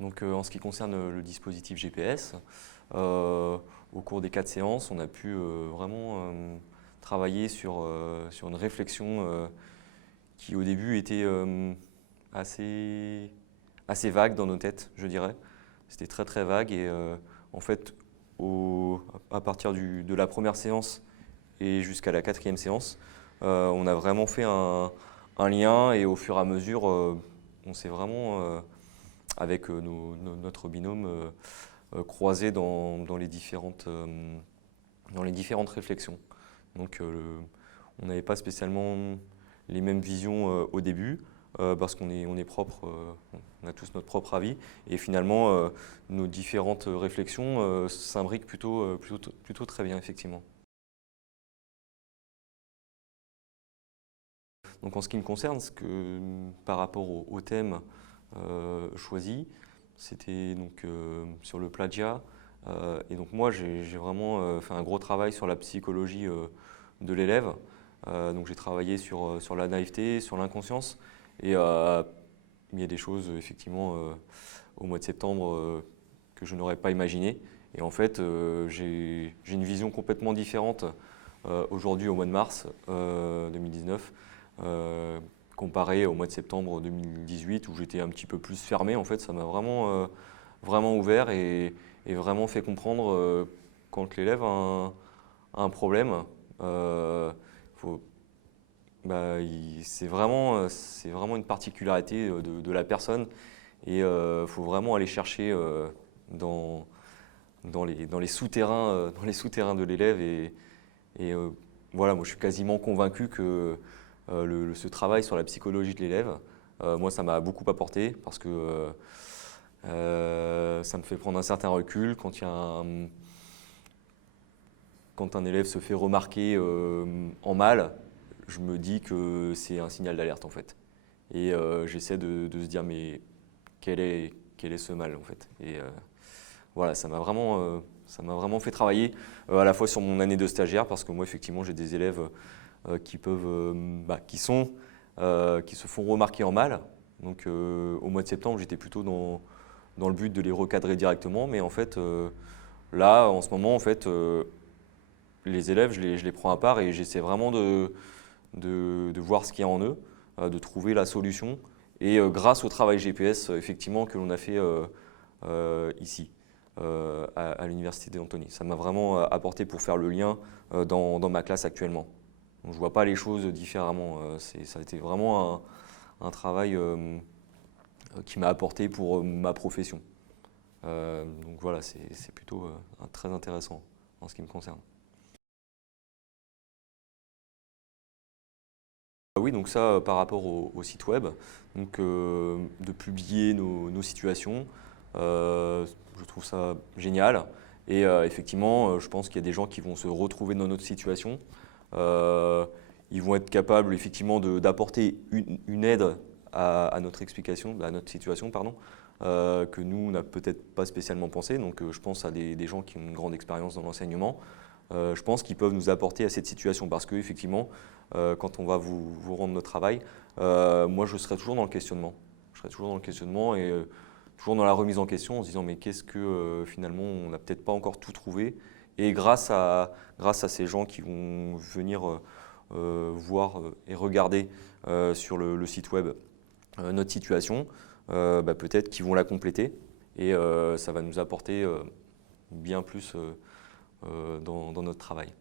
Donc, en ce qui concerne le dispositif GPS, au cours des 4 séances, on a pu vraiment travailler sur une réflexion qui au début était assez vague dans nos têtes, je dirais. C'était très très vague et en fait, à partir de la première séance et jusqu'à la 4e séance, on a vraiment fait un lien et au fur et à mesure, on s'est vraiment, avec notre binôme, croisé dans les différentes réflexions. Donc on n'avait pas spécialement les mêmes visions au début, parce qu'on est propre, on a tous notre propre avis, et finalement nos différentes réflexions s'imbriquent plutôt très bien, effectivement. Donc en ce qui me concerne, par rapport au thème choisi, c'était donc sur le plagiat, et donc moi j'ai vraiment fait un gros travail sur la psychologie de l'élève. Donc j'ai travaillé sur la naïveté, sur l'inconscience, et il y a des choses effectivement au mois de septembre que je n'aurais pas imaginé. Et en fait, j'ai une vision complètement différente aujourd'hui au mois de mars 2019, comparé au mois de septembre 2018 où j'étais un petit peu plus fermé. En fait, ça m'a vraiment ouvert et vraiment fait comprendre quand l'élève a un problème, c'est vraiment une particularité de la personne et il faut vraiment aller chercher dans les souterrains de l'élève et voilà, moi je suis quasiment convaincu que ce travail sur la psychologie de l'élève, moi ça m'a beaucoup apporté parce que ça me fait prendre un certain recul quand quand un élève se fait remarquer en mal, je me dis que c'est un signal d'alerte en fait. Et j'essaie de se dire mais quel est ce mal en fait. Et voilà, ça m'a vraiment fait travailler à la fois sur mon année de stagiaire parce que moi effectivement j'ai des élèves qui se font remarquer en mal. Donc au mois de septembre j'étais plutôt dans le but de les recadrer directement, mais en fait là en ce moment en fait les élèves, je les prends à part et j'essaie vraiment de voir ce qu'il y a en eux, de trouver la solution. Et grâce au travail GPS, effectivement, que l'on a fait ici, à l'Université d'Antony. Ça m'a vraiment apporté pour faire le lien dans ma classe actuellement. Donc, je ne vois pas les choses différemment. Ça a été vraiment un travail qui m'a apporté pour ma profession. Donc voilà, c'est plutôt très intéressant en ce qui me concerne. Oui, donc ça par rapport au site web, donc de publier nos situations, je trouve ça génial. Et effectivement, je pense qu'il y a des gens qui vont se retrouver dans notre situation. Ils vont être capables effectivement d'apporter une aide à notre explication, à notre situation, pardon, que nous, on n'a peut-être pas spécialement pensé. Donc je pense à des gens qui ont une grande expérience dans l'enseignement. Je pense qu'ils peuvent nous apporter à cette situation parce qu'effectivement, quand on va vous rendre notre travail, moi je serai toujours dans le questionnement. Je serai toujours dans le questionnement et toujours dans la remise en question en se disant mais qu'est-ce que finalement on n'a peut-être pas encore tout trouvé. Et grâce à ces gens qui vont venir voir et regarder sur le site web notre situation, peut-être qu'ils vont la compléter et ça va nous apporter bien plus dans notre travail.